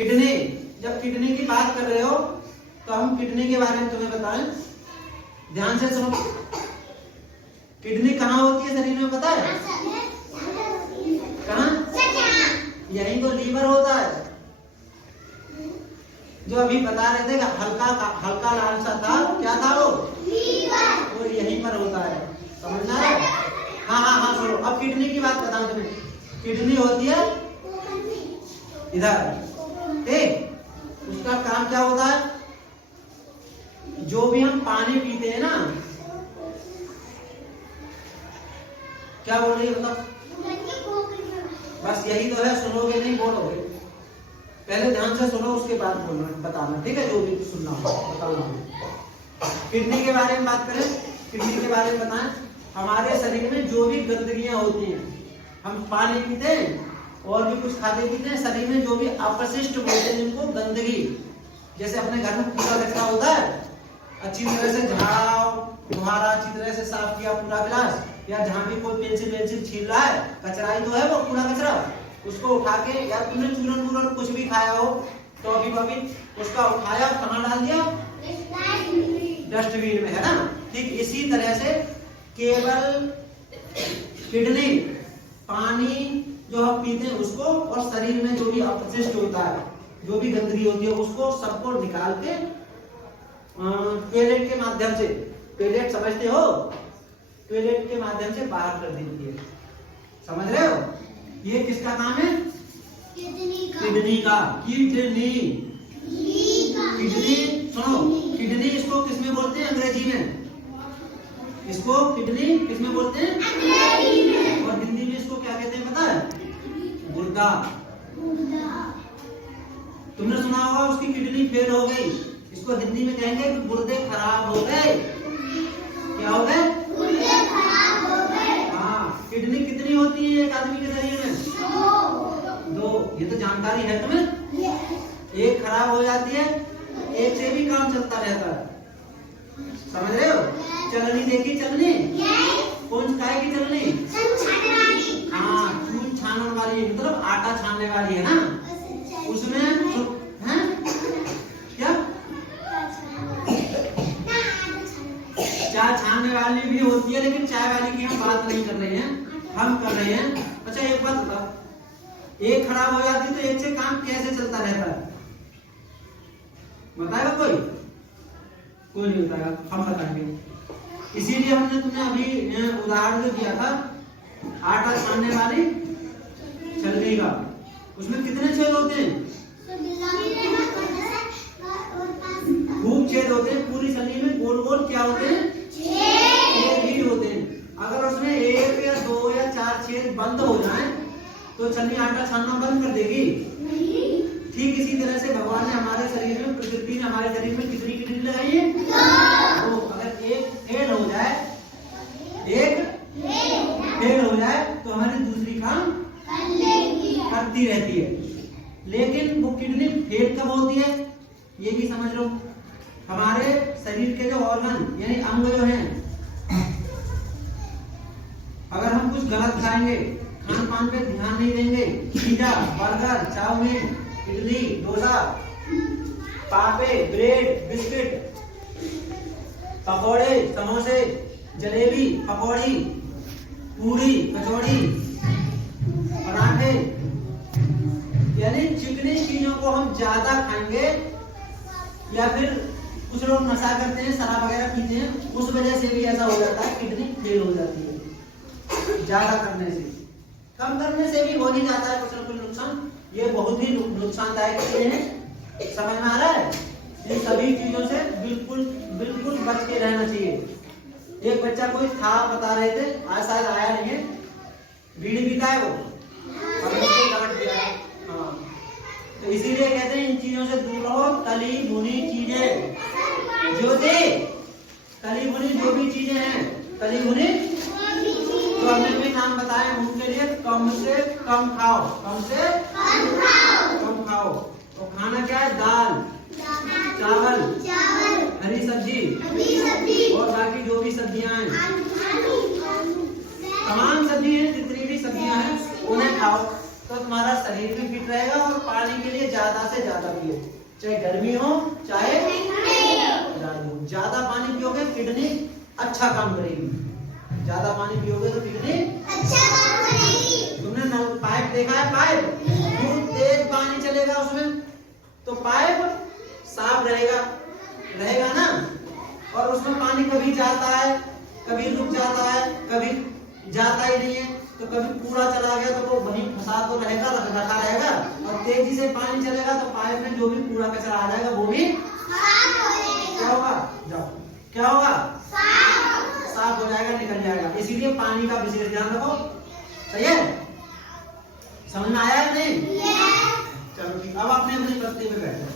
Kidney, जब kidney की बात कर रहे हो तो हम किडनी के बारे में तुम्हें बताएं, ध्यान से सुनो। किडनी कहाँ होती है शरीर में पता है? कहाँ? यही तो लीवर होता है, जो अभी बता रहे थे हल्का हल्का लाल सा था, क्या था वो? लीवर। वो यहीं पर होता है, समझना है? हाँ हाँ हाँ सुनो, अब किडनी की बात बताऊं तुम्हें। किडनी होती है इधर, ठीक? उसका काम क्या होता है? जो भी हम पानी पीते हैं ना, क्या बोल रही है मतलब? बस यही तो है, सुनोगे नहीं बोलोगे। पहले ध्यान से सुनो, उसके बाद बोलना बताना, ठीक है? जो भी सुनना हो बताना। किडनी के बारे में बात करें, किडनी के बारे में बताएं। हमारे शरीर में जो भी गंदगियां होती हैं, हम पानी पीते हैं और भी कुछ खाते पीते हैं, शरीर में जो भी अपशिष्ट बोलते हैं जिनको गंदगी, जैसे अपने घर में कूड़ा कचरा होता है, अच्छी तरह से झाड़ाओ, तुम्हारा अच्छी तरह से साफ किया पूरा गिलास, या जहाँ भी कोई पेंसिल छील रहा है, कचरा ही तो है वो कूड़ा कचरा, उसको उठा के, या तुमने चूरन कुछ भी खाया हो तो अभी उसका उठाया, कहाँ डाल दिया? डस्टबिन में, है ना? ठीक इसी तरह से केवल किडनी पानी जो हम पीते हैं उसको, और शरीर में जो भी अपशिष्ट होता है, जो भी गंदगी होती है, उसको सबको निकाल के टॉयलेट के माध्यम से, टॉयलेट समझते हो? टॉयलेट के माध्यम से बाहर कर देती है, समझ रहे हो? ये किसका काम है? किडनी का। किडनी, सुनो, किडनी इसको किसमें बोलते हैं अंग्रेजी में? इसको किडनी किसमें बोलते हैं? अंग्रेजी में। और हिंदी में इसको क्या कहते हैं पता है? गुर्दा। तुमने सुना होगा उसकी किडनी फेल हो गई, इसको हिंदी में कहेंगे कि गुर्दे खराब हो गए। क्या हो गए? गुर्दे खराब हो गए। हाँ, किडनी कितनी होती है एक आदमी के शरीर में? दो। ये तो जानकारी है तुम्हें? एक खराब हो जाती है, एक से भी काम चलता रहता है, समझ रहे हो? चलनी देखी, चलनी कौन काय की चलनी? हाँ, चून छानने वाली, मतलब आटा छानने वाली है ना, उसमें है क्या? चाय छानने वाली भी होती है, लेकिन चाय वाली की हम बात नहीं कर रहे हैं, हम कर रहे हैं। अच्छा एक बात बताओ, एक खराब हो जाती तो एक से काम कैसे चलता रहता है? बताएगा कोई? कोई नहीं बताएगा, हम बताएंगे। इसीलिए हमने तुम्हें अभी उदाहरण जो दिया था आटा छानने वाली छलनी का, उसमें कितने छेद होते हैं? खूब छेद होते हैं, पूरी छलनी में गोल गोल क्या होते हैं? छेद ही होते हैं। अगर उसमें एक या दो या चार छेद बंद हो जाए तो छलनी आटा छानना बंद कर देगी? ठीक इसी तरह से भगवान ने हमारे शरीर में, प्रकृति ने हमारे शरीर में कितनी किडनी लगाई है? तो अगर एक फेल हो जाए, एक फेल हो जाए तो हमारी दूसरी काम करती रहती है। लेकिन वो किडनी फेल कब होती है ये भी समझ लो। हमारे शरीर के जो ऑर्गन यानी अंग जो हैं, अगर हम कुछ गलत खाएंगे, खान पान पे ध्यान नहीं देंगे, pizza, burger, chowmein, idli, dosa, पापे, ब्रेड, बिस्किट, पकौड़े, समोसे, जलेबी, पकौड़ी, पूरी, कचौड़ी, पराठे, यानी चिकनी चीजों को हम ज्यादा खाएंगे, या फिर कुछ लोग नशा करते हैं, शराब वगैरह पीते हैं, उस वजह से भी ऐसा हो जाता है, किडनी फेल हो जाती है। ज्यादा करने से, कम करने से भी हो ही जाता है कुछ ना कुछ नुकसान। ये बहुत ही नुकसानदायक चीजें हैं, समझ में आ रहा है? इन सभी चीजों से बिल्कुल बिल्कुल बच के रहना चाहिए। एक बच्चा कोई था, बता रहे थे, आज शायद आया नहीं है, बीड़ी पीता है वो, और उसको डांट दिया है। हाँ, तो इसीलिए कहते हैं इन चीजों से दूर रहो। तली भुनी चीजें जो थे, तली भुनी जो भी चीजें हैं, तली भुनी, तो हमने भी नाम बताए उनके लिए कम से कम खाओ, कम से कम खाओ। तो खाना क्या है? दाल, चावल, हरी सब्जी और बाकी जो भी सब्जियां हैं, तमाम सब्जी हैं, जितनी भी सब्जियां हैं उन्हें खाओ। तो तुम्हारा शरीर भी फिट रहेगा और पानी के लिए ज्यादा से ज्यादा पियो, चाहे गर्मी हो चाहे जाड़े हो। ज्यादा पानी पियोगे किडनी अच्छा काम करेगी, ज्यादा पानी पियोगे तो किडनी अच्छा काम करेगी। तुमने नल पाइप देखा है? पाइप बहुत तेज पानी चलेगा उसमें तो पाइप साफ रहेगा ना, और उसमें पानी कभी जाता है कभी रुक जाता है, कभी जाता ही नहीं है, तो कभी पूरा चला गया तो वो वहीं फंसा तो रहेगा, रखा रहेगा। और तेजी से पानी चलेगा तो पाइप में जो भी कूड़ा कचरा आ जाएगा वो भी क्या होगा? जाओ, क्या होगा? साफ हो जाएगा, निकल जाएगा। इसीलिए पानी का विशेष ध्यान रखो। सही है? समझ में आया है नहीं? चलो ठीक, अब अपने अपनी पत्ती में बैठो।